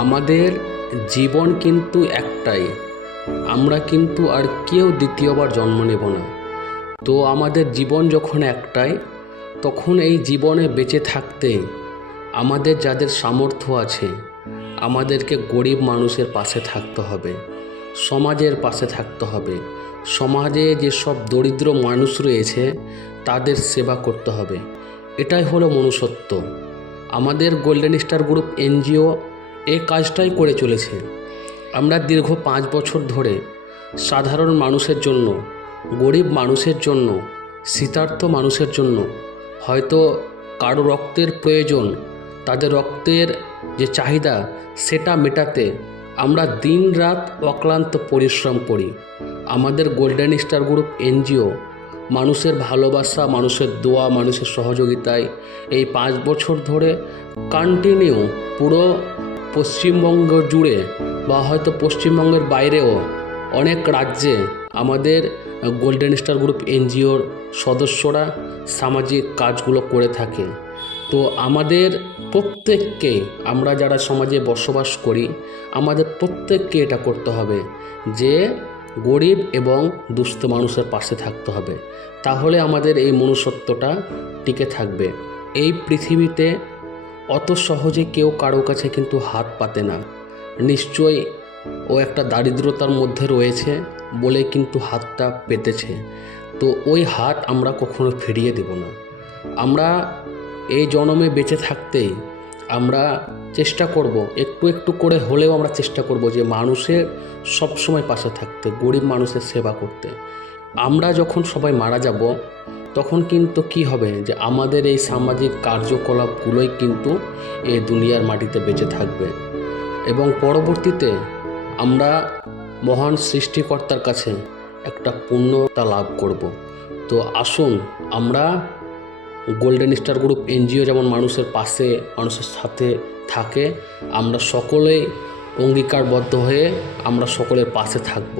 আমাদের জীবন কিন্তু একটাই, আমরা কিন্তু আর কেউ দ্বিতীয়বার জন্ম নেব না। তো আমাদের জীবন যখন একটাই, তখন এই জীবনে বেঁচে থাকতে আমাদের যাদের সামর্থ্য আছে, আমাদেরকে গরিব মানুষের পাশে থাকতে হবে, সমাজের পাশে থাকতে হবে। সমাজে যেসব দরিদ্র মানুষ রয়েছে তাদের সেবা করতে হবে। এটাই হলো মনুষ্যত্ব। আমাদের গোল্ডেন স্টার গ্রুপ এনজিও এই কাজটাই করে চলেছে। আমরা দীর্ঘ 5 বছর ধরে সাধারণ মানুষের জন্য, গরিব মানুষের জন্য, শীতার্ত মানুষের জন্য, হয়তো কারো রক্তের প্রয়োজন, তাদের রক্তের যে চাহিদা সেটা মেটাতে আমরা দিনরাত অক্লান্ত পরিশ্রম করি। আমাদের গোল্ডেন স্টার গ্রুপ এনজিও মানুষের ভালোবাসা, মানুষের দোয়া, মানুষের সহযোগিতায় এই 5 বছর ধরে কন্টিনিউ পুরো পশ্চিমবঙ্গ জুড়ে বা হয়তো পশ্চিমবঙ্গের বাইরেও অনেক রাজ্যে আমাদের গোল্ডেন স্টার গ্রুপ এনজিওর সদস্যরা সামাজিক কাজগুলো করে থাকে। তো আমাদের প্রত্যেককে, আমরা যারা সমাজে বসবাস করি, আমাদের প্রত্যেককে এটা করতে হবে যে গরিব এবং দুস্থ মানুষের পাশে থাকতে হবে। তাহলে আমাদের এই মনুষ্যত্বটা টিকে থাকবে। এই পৃথিবীতে অত সহজে কেউ কারো কাছে কিন্তু হাত পাতে না। নিশ্চয়ই ও একটা দারিদ্রতার মধ্যে রয়েছে বলে কিন্তু হাতটা পেতেছে। তো ওই হাত আমরা কখনো ফিরিয়ে দেব না। আমরা এই জন্মে বেঁচে থাকতেই আমরা চেষ্টা করব, একটু একটু করে হলেও আমরা চেষ্টা করব যে মানুষের সবসময় পাশে থাকতে, গরিব মানুষের সেবা করতে। আমরা যখন সবাই মারা যাব তখন কিন্তু কি হবে, যে আমাদের এই সামাজিক কার্যকলাপগুলোই কিন্তু এই দুনিয়ার মাটিতে বেঁচে থাকবে এবং পরবর্তীতে আমরা মহান সৃষ্টিকর্তার কাছে একটা পুণ্যতা লাভ করব। তো আসুন আমরা গোল্ডেন স্টার গ্রুপ এনজিও যেমন মানুষের পাশে, মানুষের সাথে থাকে, আমরা সকলেই অঙ্গীকারবদ্ধ হয়ে আমরা সকলের পাশে থাকব।